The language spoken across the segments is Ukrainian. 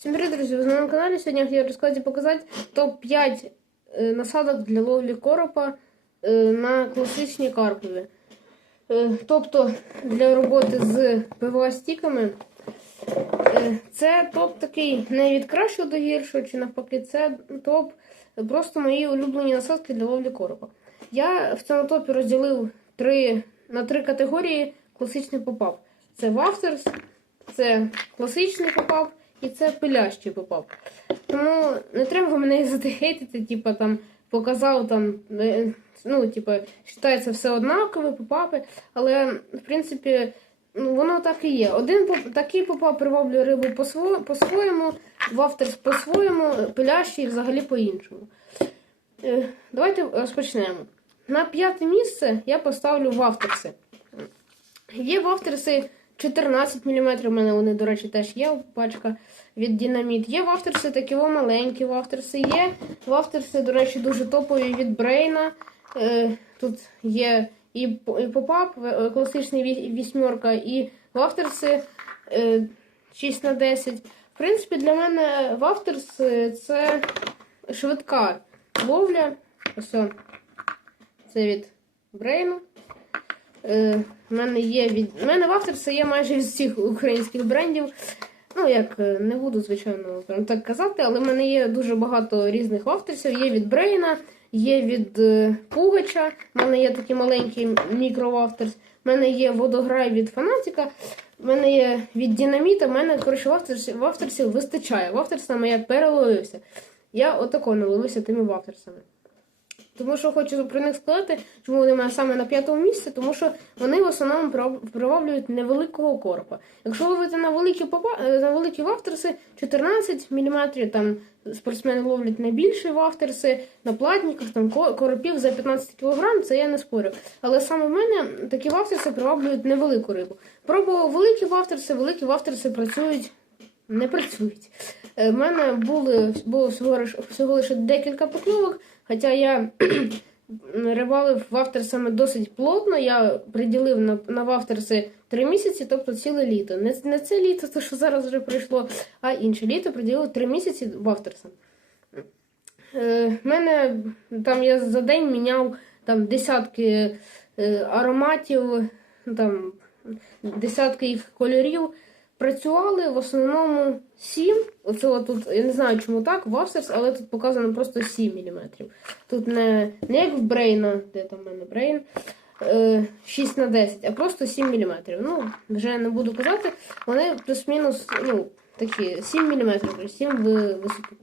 Всім привіт, друзі! Ви на моєму каналі. Сьогодні я хотів розказати показати топ-5 е, насадок для ловлі коропа е, на класичні карпові. Е, Тобто для роботи з ПВА-стіками. Е, Це топ такий не від кращого до гіршого, чи навпаки, це топ просто мої улюблені насадки для ловлі коропа. Я в цьому топі розділив три, на три категорії класичний попап. Це вафтерс, це класичний попап і це пилящий попап. Тому не треба мене за те хейтити, типа там показав там. е, Ну, типа, вважається все однакове, попапи, але в принципі. Ну, воно так і є. Один поп- такий попап приваблює рибу по-сво- по-своєму, вафтерс по-своєму, пилящий взагалі по-іншому. Е, Давайте розпочнемо. На п'яте місце я поставлю вафтерси. Є вафтерси 14 мм, у мене вони, до речі, теж є пачка від Динаміт. Є вафтерси такі маленькі вафтерси. Є вафтерси, до речі, дуже топові від Брейна. Е, Тут є і попап, е, класичний вісьмерка, і вафтерси е, 6 на 10. В принципі, для мене вафтерс е, це швидка ловля. Ось. Це від Брейну. Е, в мене є від. У мене вафтерси є майже від всіх українських брендів. Ну, як е, не буду, звичайно, прям так казати, але в мене є дуже багато різних вафтерсів. Є від Брейна, є від е, Пугача, в мене є такий маленький мікровафтерс, в мене є водограй від Фанатіка, в мене є від Динаміта, в мене, коротше, вафтерсів, вафтерсів вистачає. Вафтерсами я переловився. Я отако наловився тими вафтерсами. Тому що хочу про них сказати, чому вони саме на п'ятому місці, тому що вони в основному прив- приваблюють невеликого коропа. Якщо ловити на великі попа... е, на великі вафтерси 14 мм, там спортсмени ловлять найбільші вафтерси на платниках, там ко- коропів за 15 кг, це я не спорю. Але саме в мене такі вафтерси приваблюють невелику рибу. Пробував великі вафтерси, великі вафтерси працюють не працюють. У мене були, було всього, лиш- всього лише декілька покльовок, хоча я рибалив вафтерсами досить плотно. Я приділив на, на вафтерси три місяці, тобто ціле літо. Не, не це літо, то що зараз вже прийшло, а інше літо приділив три місяці вафтерсам. Е, мене там я за день міняв там десятки е, ароматів, там десятки їх кольорів. Працювали в основному 7. Оце тут, я не знаю, чому так, Вафтерс, але тут показано просто 7 мм. Тут не, не як в Брейна, де там в мене Брейн, е, 6 на 10, а просто 7 мм. Ну, вже не буду казати, вони плюс-мінус, ну, такі 7 мм, 7 в висоту.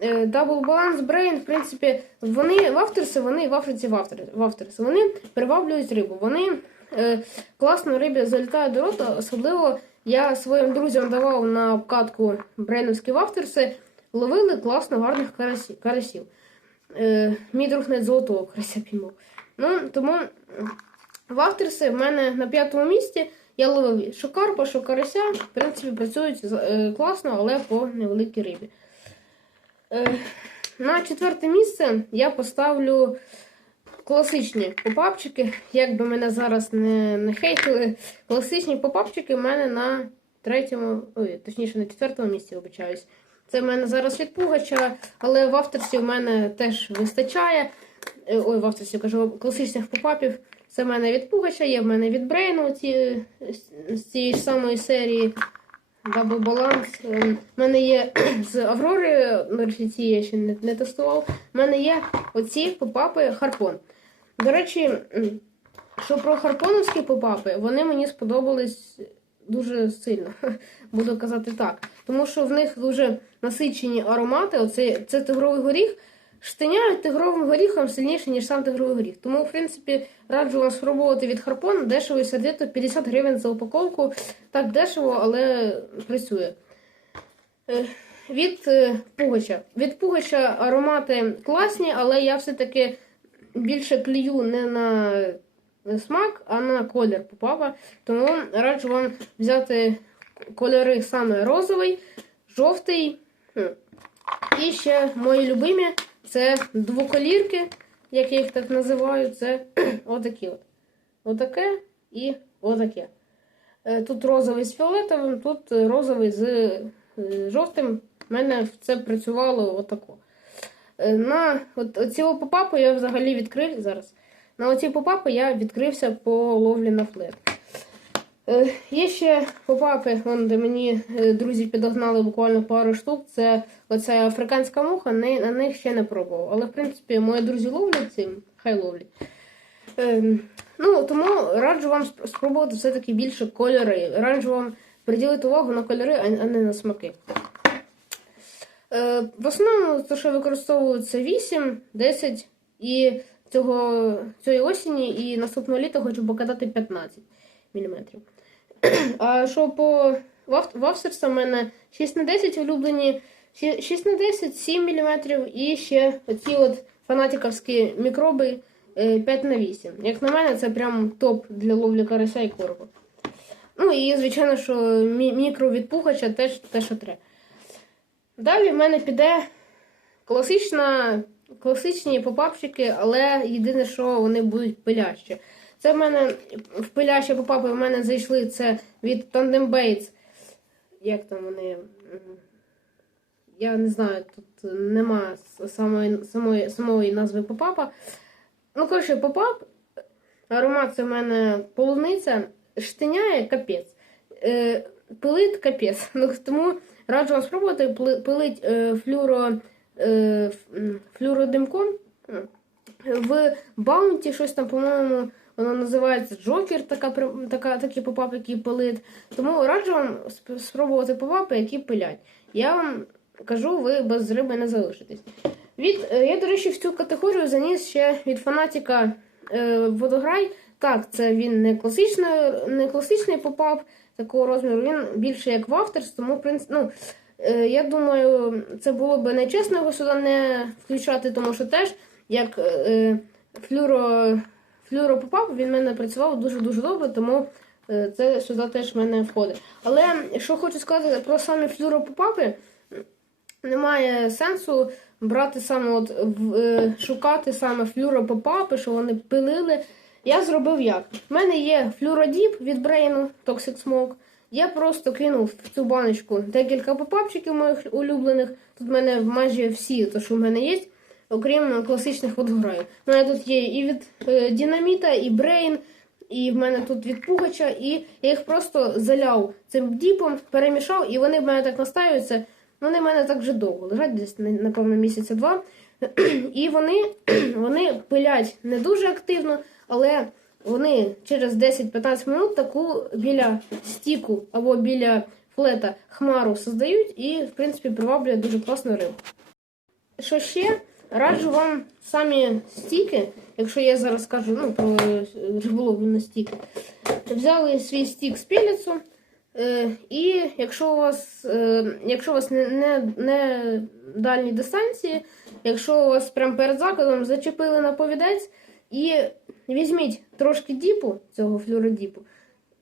Е, Double Balance Brain, в принципі, вони вафтерси, вони вафтерці вафтерси, вафтерси, вони приваблюють рибу. Вони е, класно рибі залітають до рота, особливо я своїм друзям давав на обкатку брейновські вафтерси, ловили класно гарних карасі- карасів. Е, мій друг навіть золотого карася піймав. Ну, тому вафтерси в мене на п'ятому місці. Я ловив що карпа, що карася. В принципі, працюють е, класно, але по невеликій рибі. Е, на четверте місце я поставлю класичні попапчики. Як би мене зараз не, не хейтили, класичні попапчики в мене на третьому, ой, точніше, на четвертому місці вибачаюсь. Це в мене зараз від Пугача, але в авторсі в мене теж вистачає. Е, Ой, в авторсі кажу, класичних попапів. Це в мене від Пугача, є в мене від Брейну ці, з цієї ж самої серії. Double. Ем, У мене є з Аврори, до ці я ще не, не тестував. У мене є оці попапи Харпон. До речі, що про харпоновські попапи, вони мені сподобались дуже сильно, буду казати так. Тому що в них дуже насичені аромати. Оце це тигровий горіх. Штиняють тигровим горіхом сильніше, ніж сам тигровий горіх. Тому, в принципі, раджу вам спробувати від Харпон дешево і сердито 50 гривень за упаковку. Так дешево, але працює. Е, Від е, Пугача. Від Пугача аромати класні, але я все-таки більше клюю не на смак, а на колір попава. Тому раджу вам взяти кольори саме розовий, жовтий. І ще мої любимі це двоколірки, як я їх так називаю. Це отакі от. Отаке і отаке. Е, Тут розовий з фіолетовим, тут розовий з е, жовтим, в мене це працювало отако. Е, На от, оці попапи я взагалі відкрив зараз. На оці попапи я відкрився по ловлі на флет. Е, Є ще попапи, вон, де мені е, друзі підогнали буквально пару штук. Це оця африканська муха, не, на них ще не пробував. Але в принципі мої друзі ловлять цим, хай ловлять. Ем, ну, тому раджу вам спробувати все-таки більше кольори. Раджу вам приділити увагу на кольори, а не на смаки. Е, в основному, те, що використовується 8, 10 і цього, цієї осені і наступного літа хочу покатати 15 мм. А що по вафсерса в мене 6 на 10 улюблені, 6 на 10, 7 мм і ще оці от фанатиковські мікроби е, 5 на 8. Як на мене, це прям топ для ловлі карася і коропа. Ну і, звичайно, що мі- мікро від теж те, що треба. Далі в мене піде класична, класичні попапчики, але єдине, що вони будуть пилящі. Це в мене в пилящі попапи в мене зайшли це від Tandem Bates. Як там вони. Я не знаю, тут нема самої, самої, самої назви попапа. Ну, коротше, попап. Аромат це в мене полуниця, штиняє капець. Е, пилить капець. Ну, тому раджу вам спробувати пилить е, флюро, е, флюродимком. В Баунті щось там, по-моєму, воно називається Джокер, така, така, такий попап, який пилить. Тому раджу вам спробувати попапи, які пилять. Я вам кажу, ви без риби не залишитесь. Від, е, я, до речі, в цю категорію заніс ще від фанатіка е, водограй. Так, це він не класичний, не класичний попап такого розміру, він більше як вафтерс, тому в ну, е, я думаю, це було б нечесно його сюди не включати, тому що теж як е, флюро, флюропопап він в мене працював дуже-дуже добре, тому е, це сюди теж в мене входить. Але що хочу сказати про самі флюропопапи, немає сенсу брати саме от в- е, шукати саме флюропопапи, що вони пилили. Я зробив як? У мене є флюродіп від брейну Toxic Smoke. Я просто кинув в цю баночку декілька попапчиків моїх улюблених. Тут в мене майже всі, то що в мене є, окрім класичних водограїв. У мене тут є і від е, Дінаміта, і Брейн, і в мене тут від Пугача, і я їх просто заляв цим діпом, перемішав, і вони в мене так настаюються. Вони в мене так вже довго лежать, десь напевно місяця два. І вони, вони пилять не дуже активно, але вони через 10-15 минут таку біля стіку або біля флета хмару создають і, в принципі, приваблює дуже класну рибу. Що ще? Раджу вам самі стіки, якщо я зараз скажу ну, про риболовлю на стіки. Взяли свій стік з пелецу, е, і якщо у вас, е, якщо у вас не, не, не дальні дистанції, якщо у вас прямо перед закладом зачепили на повідець, і візьміть трошки діпу, цього флюородіпу,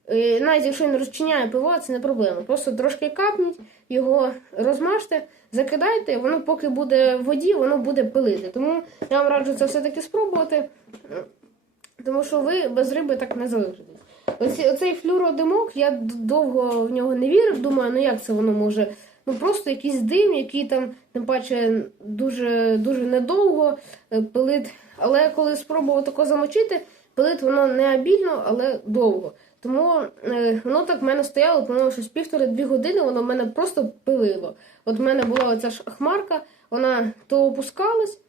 Е, навіть якщо він розчиняє пиво, це не проблема. Просто трошки капніть, його розмажте, закидайте, воно поки буде в воді, воно буде пилити. Тому я вам раджу це все-таки спробувати, тому що ви без риби так не залишитесь. Оцей флюородимок, я довго в нього не вірив, думаю, ну як це воно може. Ну просто якийсь дим, який там, тим паче, дуже, дуже недовго е, пилить. Але коли спробував тако замочити, пилить воно не обільно, але довго. Тому е, воно так в мене стояло, по-моєму, щось півтори-дві години, воно в мене просто пилило. От в мене була оця ж хмарка, вона то опускалась,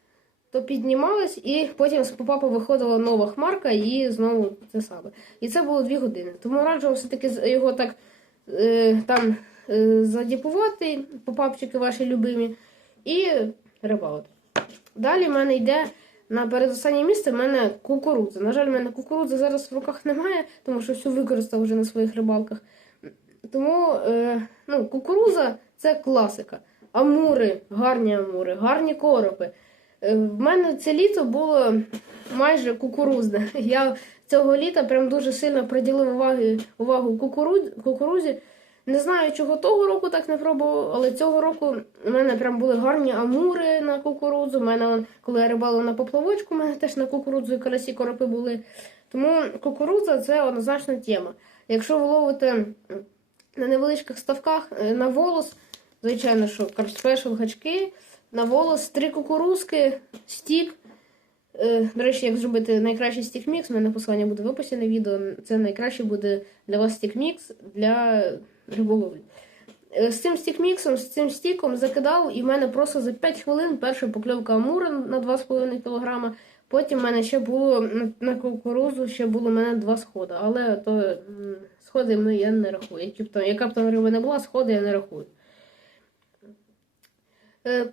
то піднімалась, і потім з попапа виходила нова хмарка, і знову це саме. І це було дві години. Тому раджу все-таки його так е, там задіпувати, попапчики ваші любимі, і рибалити. Далі в мене йде на передостаннє місце в мене кукурудза. На жаль, в мене кукурудзи зараз в руках немає, тому що всю використав вже на своїх рибалках. Тому е, ну, кукуруза це класика. Амури, гарні амури, гарні коропи. Е, в мене це літо було майже кукурузне. Я цього літа прям дуже сильно приділив увагу кукуруз- кукурузі. Не знаю, чого того року так не пробував, але цього року у мене прям були гарні амури на кукурудзу. У мене, коли я рибала на поплавочку, у мене теж на кукурудзу і карасі коропи були. Тому кукурудза це однозначна тема. Якщо ви ловите на невеличких ставках е, на волос, звичайно, що карспешл, гачки, на волос, три кукурузки, стік. Е, До речі, як зробити найкращий стік-мікс, у мене посилання буде в відео. Це найкраще буде для вас стік-мікс для риболовлі. Е, З цим стік-міксом, з цим стіком закидав, і в мене просто за 5 хвилин перша покльовка амура на 2,5 кг. Потім в мене ще було на, кукурузу, ще було в мене два сходи. Але то сходи ми я не рахую. Які б там, яка б там риба не була, сходи я не рахую. Е,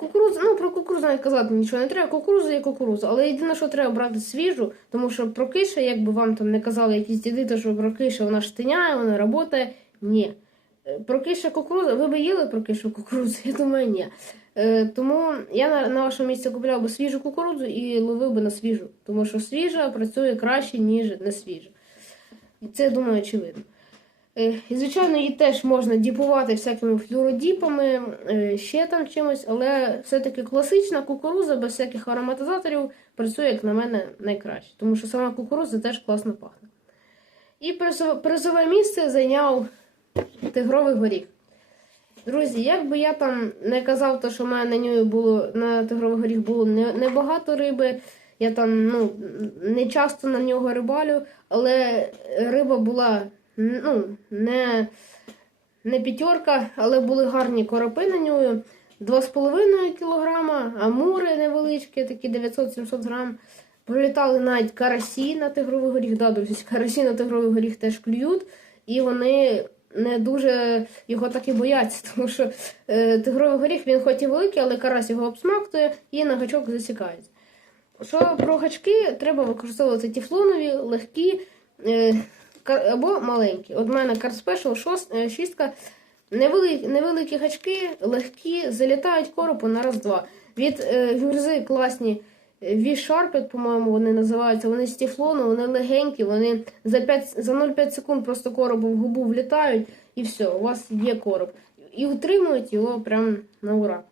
ну про кукурудзу навіть казати нічого не треба. Кукуруза є кукуруза. Але єдине, що треба брати свіжу, тому що прокиша, якби вам там не казали якісь діди, то що прокиша вона штиняє, вона працює. Ні. Прокиша кукурудза, ви б їли прокишу кукурудзу? Я думаю, ні. Е, тому я на, вашому місці купляв би свіжу кукурудзу і ловив би на свіжу, тому що свіжа працює краще, ніж не свіжа. Це, думаю, очевидно. Е, І, звичайно, її теж можна діпувати всякими флюородіпами, е, ще там чимось, але все-таки класична кукуруза без всяких ароматизаторів працює, як на мене, найкраще. Тому що сама кукуруза теж класно пахне. І призове місце зайняв тигровий горіх. Друзі, як би я там не казав, то, що в мене на нього було на тигровий горіх було не- небагато риби. Я там ну, не часто на нього рибалю, але риба була ну, не, не п'ятерка, але були гарні коропи на нього. 2,5 кг, амури невеличкі, такі 900-700 грам. Прилітали навіть карасі на тигровий горіх. Да, друзі, карасі на тигровий горіх теж клюють, і вони не дуже його так і бояться, тому що е, тигровий горіх він хоч і великий, але карась його обсмактує і на гачок засікається. Що про гачки треба використовувати тефлонові, легкі е, або маленькі. От в мене Special 6, невеликі, невеликі гачки, легкі, залітають коропу на раз-два. Від е, гюрзи класні V-Sharpet, по-моєму, вони називаються. Вони з тефлону, вони легенькі, вони за 5, за 0,5 секунд просто коробу в губу влітають, і все, у вас є короб. І утримують його прям на ура.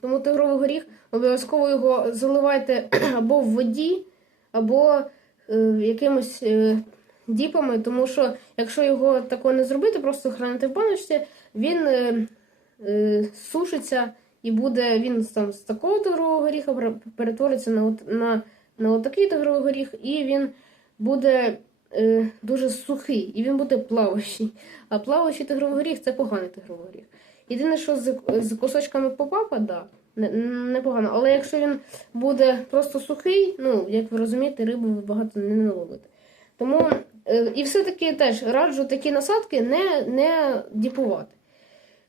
Тому тигровий горіх обов'язково його заливайте або в воді, або е, якимось е, діпами, тому що якщо його тако не зробити, просто хранити в баночці, він е, е, сушиться і буде він там з такого тигрового горіха перетвориться на, на, на отакий тигровий горіх, і він буде е, дуже сухий, і він буде плаваючий. А плаваючий тигровий горіх це поганий тигровий горіх. Єдине, що з, з кусочками попапа, да, не- непогано. Але якщо він буде просто сухий, ну, як ви розумієте, рибу ви багато не наловите. Тому е, і все-таки теж раджу такі насадки не, не діпувати.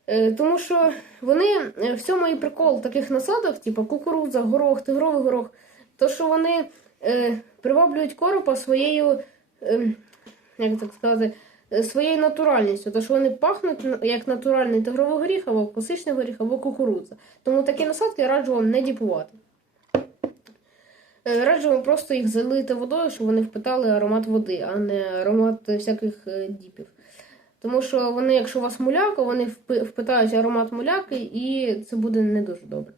Е, тому що вони е, в цьому і прикол таких насадок, типу кукурудза, горох, тигровий горох, то що вони е, приваблюють коропа своєю, е, як так сказати, е, своєю натуральністю. То що вони пахнуть як натуральний тигровий горіх, або класичний горіх, або кукурудза. Тому такі насадки я раджу вам не діпувати. Раджу вам просто їх залити водою, щоб вони впитали аромат води, а не аромат всяких діпів. Тому що вони, якщо у вас муляка, вони впитають аромат муляки, і це буде не дуже добре.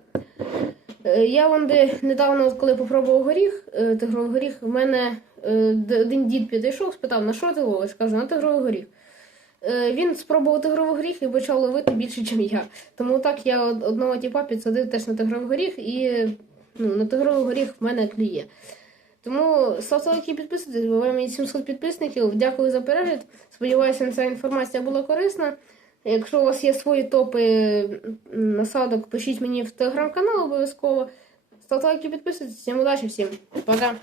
Е, Я вон де недавно, коли попробував горіх, е, тигровий горіх, в мене е, один дід підійшов, спитав, на що ти ловиш? Кажу, на тигровий горіх. Він спробував тигровий горіх і почав ловити більше, ніж я. Тому так я од- одного тіпа підсадив теж на тигровий горіх, і ну, на тигровий горіх в мене клює. Тому ставте лайки і підписуйтесь, бо ви мені 700 підписників. Дякую за перегляд. Сподіваюся, ця інформація була корисна. Якщо у вас є свої топи насадок, пишіть мені в телеграм-канал обов'язково. Ставте лайки і підписуйтесь. Всім удачі, всім пока!